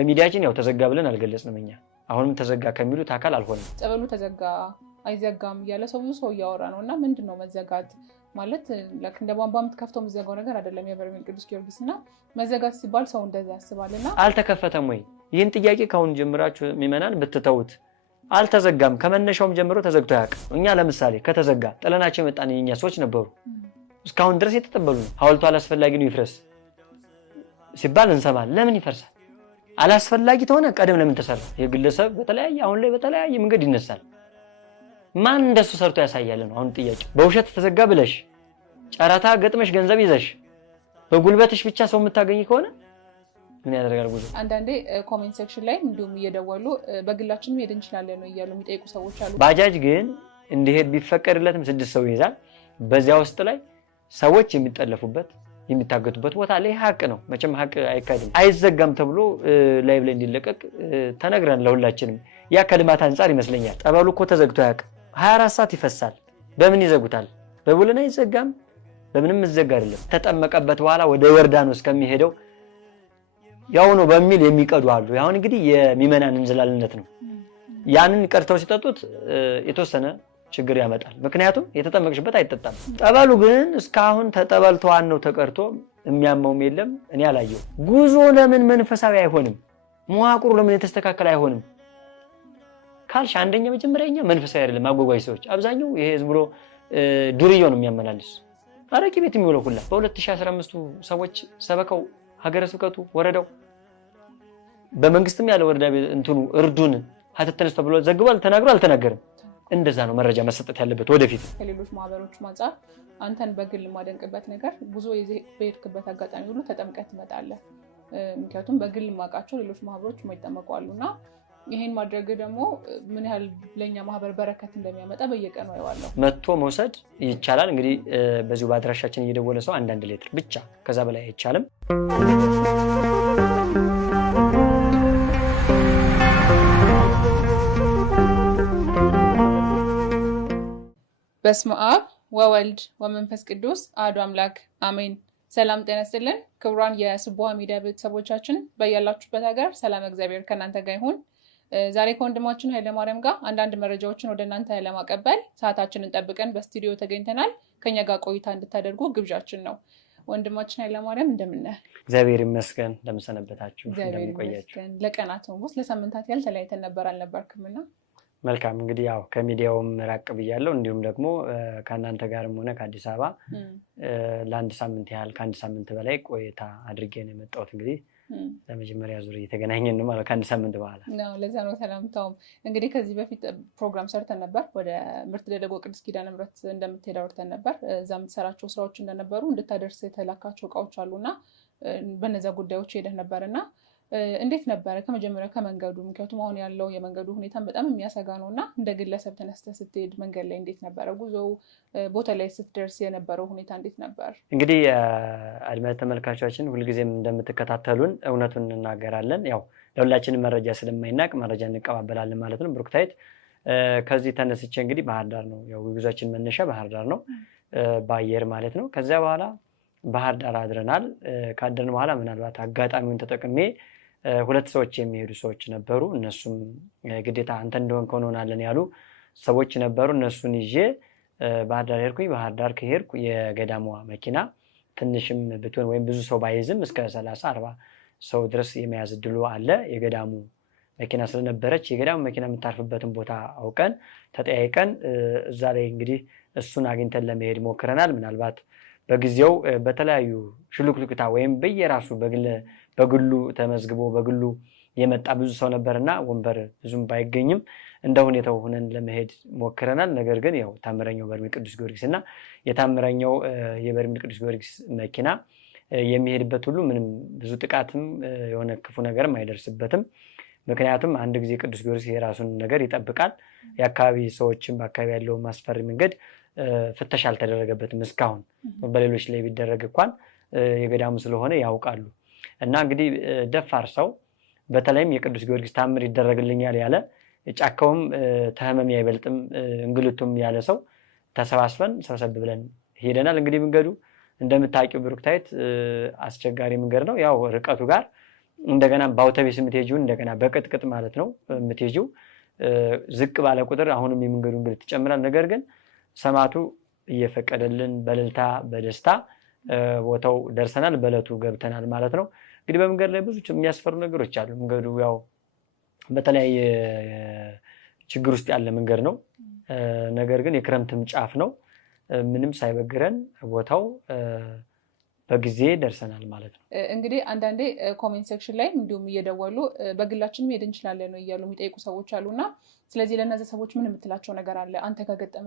በሚዲያችን ያው ተዘጋ ብለን አልገለጽንም እኛ አሁንም ተዘጋ ከሚሉት አካል አልሆነም ጸበሉ ተዘጋ አይዘጋም ያለ ሰው ብዙ ሰው ያወራ ነውና ምንድነው መዘጋት ማለት ለክ እንደ ቧንቧ የምትከፍተው መዘጋው ነገር አይደለም የበርሜል ቅዱስ ጊዮርጊስና መዘጋት ሲባል ሰው እንደዛ ያስባልና አልተከፈተም ወይ ይህን ጥያቄ ካሁን ጀምራችሁ ሚመናን ብትተውት አልተዘጋም ከመነሻውም ጀምሮ ተዘግቶ ያውቅ እኛ ለምሳሌ ከተዘጋ ጥለናቸው የመጣን የኛ ሰዎች ነበሩ እስካሁን ድረስ የተጠበሉ ነው ሐውልቱ አላስፈላጊ ነው ይፍረስ ሲባል እንሰማለን ለምን ይፈርሳል አላስፈላጊ ተሆነ ቀደም ለምን ተሰራ የግለሰብ በተለያየ አሁን ላይ በተለያየ መንገድ ይነሳል ማን እንደሱ ሰርቶ ያሳያል ነው አሁን ጥያቄ በውሸት ተዘጋ ብለሽ ጨራታ ገጥመሽ ገንዘብ ይዘሽ በጉልበትሽ ብቻ ሰው የምታገኝ ከሆነ ምን ያደርጋል ጉዞ አንዳንዴ ኮሜንት ሴክሽን ላይ እንዲሁም እየደወሉ በግላችን ሄድ እንችላለን ነው እያሉ የሚጠይቁ ሰዎች አሉ ባጃጅ ግን እንዲሄድ ቢፈቀድለትም 6 ሰው ይይዛል በዚያ ውስጥ ላይ ሰዎች የሚጠለፉበት የሚታገቱበት ቦታ ላይ ሀቅ ነው መቼም ሀቅ አይካድም አይዘጋም ተብሎ ላይቭ ላይ እንዲለቀቅ ተነግረን ለሁላችንም ያ ከልማት አንፃር ይመስለኛል ጠበሉ እኮ ተዘግቶ ያውቅ 24 ሰዓት ይፈሳል በምን ይዘጉታል በቡልና ይዘጋም በምንም ይዘጋ አይደለም ተጠመቀበት በኋላ ወደ ዮርዳኖስ ከሚሄደው ያው ነው በሚል የሚቀዱ አሉ ያሁን እንግዲህ የሚመናን እንዝላልነት ነው ያንን ቀርተው ሲጠጡት የተወሰነ ችግር ያመጣል ምክንያቱም የተጠመቅሽበት አይተጣም ጠበሉ ግን እስካሁን ተጠበልቷን ነው ተቀርቶ የሚያመውም የለም እኔ አላየው ጉዞ ለምን መንፈሳዊ አይሆንም መዋቅሩ ለምን የተስተካከለ አይሆንም ካልሽ አንደኛ መጀመሪያኛ መንፈሳዊ አይደለም አጓጓይ ሰዎች አብዛኛው ይሄ ዝም ብሎ ዱርዮ ነው የሚያመላልስ አረቂ ቤት የሚውለው ሁላ በ2015 ሰዎች ሰበከው ሀገረ ስብከቱ ወረዳው በመንግስትም ያለ ወረዳ እንትኑ እርዱን ሀተተነስ ተብሎ ዘግቧል ተናግሯል አልተናገረም እንደዛ ነው መረጃ መሰጠት ያለበት ወደፊት ከሌሎች ማህበሮች ማጻፍ አንተን በግል ማደንቅበት ነገር ብዙ በየርክበት አጋጣሚ ሁሉ ተጠምቀት ትመጣለህ ምክንያቱም በግል ማቃቸው ሌሎች ማህበሮች ማይጠመቁአሉና ይሄን ማድረግ ደግሞ ምን ያህል ለኛ ማህበር በረከት እንደሚያመጣ በየቀኑ አይዋለው መጥቶ መውሰድ ይቻላል እንግዲህ በዚሁ ባድራሻችን እየደወለ ሰው አንድ ሊትር ብቻ ከዛ በላይ አይቻልም በስመ አብ ወወልድ ወመንፈስ ቅዱስ አሐዱ አምላክ አሜን ሰላም ጤና ይስጥልን ክቡራን የስቡሃ ሚዲያ ቤተሰቦቻችን በያላችሁበት ሀገር ሰላም እግዚአብሔር ከናንተ ጋር ይሁን ዛሬ ከወንድማችን ኃይለ ማርያም ጋር አንዳንድ መረጃዎችን ወደ እናንተ ለማቀበል ሰዓታችንን ጠብቀን በስቱዲዮ ተገኝተናል ከኛ ጋር ቆይታ እንድታደርጉ ግብዣችን ነው ወንድማችን ኃይለ ማርያም እንደምን ነህ እግዚአብሔር ይመስገን እንደምሰነበታችሁ እንደምቆያችሁ ለቀናት ነው ለሳምንታት ያህል ተለያይተን ነበር አልነበርክምና መልካም እንግዲህ ያው ከሚዲያውም ራቅ ብያለሁ እንዲሁም ደግሞ ከናንተ ጋርም ሆነ ከአዲስ አበባ ለአንድ ሳምንት ያህል ከአንድ ሳምንት በላይ ቆይታ አድርጌ ነው የመጣሁት እንግዲህ ለመጀመሪያ ዙር እየተገናኘን ነው ማለት ከአንድ ሳምንት በኋላ ነው ለዛ ነው ሰላምታውም እንግዲህ ከዚህ በፊት ፕሮግራም ሰርተን ነበር ወደ ምርት ደደጎ ቅዱስ ኪዳነ ምሕረት እንደምትሄድ አውርተን ነበር እዛ የምትሰራቸው ስራዎች እንደነበሩ እንድታደርስ የተላካቸው እቃዎች አሉና በነዛ ጉዳዮች ሄደህ ነበርና እንዴት ነበር ከመጀመሪያው ከመንገዱ ምክንያቱም አሁን ያለው የመንገዱ ሁኔታ በጣም የሚያሰጋ ነውና እንደ ግለሰብ ተነስተህ ስትሄድ መንገድ ላይ እንዴት ነበር ጉዞው ቦታ ላይ ስትደርስ የነበረው ሁኔታ እንዴት ነበር እንግዲህ አድማጭ ተመልካቾቻችን ሁልጊዜም እንደምትከታተሉን እውነቱን እናገራለን ያው ለሁላችንም መረጃ ስለማይናቅ መረጃ እንቀባበላለን ማለት ነው ብሩክታይት ከዚህ ተነስቼ እንግዲህ ባህር ዳር ነው ያው ጉዟችን መነሻ ባህር ዳር ነው ባየር ማለት ነው ከዛ በኋላ ባህር ዳር አድረናል ካደርን በኋላ ምናልባት አጋጣሚውን ተጠቅሜ ሁለት ሰዎች የሚሄዱ ሰዎች ነበሩ እነሱም ግዴታ አንተ እንደሆን ከሆነናለን ያሉ ሰዎች ነበሩ እነሱን ይዤ ባህር ዳር ሄድኩኝ ባህር ዳር ከሄድኩ የገዳሟ መኪና ትንሽም ብትሆን ወይም ብዙ ሰው ባይዝም እስከ 30 40 ሰው ድረስ የሚያዝ ድሉ አለ የገዳሙ መኪና ስለነበረች የገዳሙ መኪና የምታርፍበትን ቦታ አውቀን ተጠያይቀን እዛ ላይ እንግዲህ እሱን አግኝተን ለመሄድ ሞክረናል ምናልባት በጊዜው በተለያዩ ሽሉክሉክታ ወይም በየራሱ በግሉ ተመዝግቦ በግሉ የመጣ ብዙ ሰው ነበርና ወንበር ብዙም ባይገኝም እንደ ሁኔታው ሆነን ለመሄድ ሞክረናል ነገር ግን ያው ታምረኛው በርሜል ቅዱስ ጊዮርጊስና የታምረኛው የበርሜል ቅዱስ ጊዮርጊስ መኪና የሚሄድበት ሁሉ ምንም ብዙ ጥቃትም የሆነ ክፉ ነገርም አይደርስበትም ምክንያቱም አንድ ጊዜ ቅዱስ ጊዮርጊስ የራሱን ነገር ይጠብቃል የአካባቢ ሰዎችም በአካባቢ ያለው ማስፈሪ መንገድ ፍተሻ አልተደረገበትም እስካሁን በሌሎች ላይ ቢደረግ እንኳን የገዳሙ ስለሆነ ያውቃሉ እና እንግዲህ ደፋር ሰው በተለይም የቅዱስ ጊዮርጊስ ታምር ይደረግልኛል ያለ ጫካውም ተህመም አይበልጥም እንግልቱም ያለ ሰው ተሰባስበን ሰብሰብ ብለን ሄደናል እንግዲህ መንገዱ እንደምታውቂው ብሩክታይት አስቸጋሪ መንገድ ነው ያው ርቀቱ ጋር እንደገና በአውቶቡስ የምትሄጂው እንደገና በቅጥቅጥ ማለት ነው የምትሄጂው ዝቅ ባለ ቁጥር አሁንም የመንገዱ እንግልት ይጨምራል። ነገር ግን ሰማዕቱ እየፈቀደልን በእልልታ በደስታ ቦታው ደርሰናል፣ በእለቱ ገብተናል ማለት ነው። እንግዲህ በመንገድ ላይ ብዙ የሚያስፈሩ ነገሮች አሉ። መንገዱ ያው በተለያየ ችግር ውስጥ ያለ መንገድ ነው። ነገር ግን የክረምትም ጫፍ ነው። ምንም ሳይበግረን ቦታው በጊዜ ደርሰናል ማለት ነው። እንግዲህ አንዳንዴ ኮሜንት ሴክሽን ላይ እንዲሁም እየደወሉ በግላችን ሄድ እንችላለን ነው እያሉ የሚጠይቁ ሰዎች አሉና ስለዚህ ለእነዚህ ሰዎች ምን የምትላቸው ነገር አለ አንተ ከገጠመ?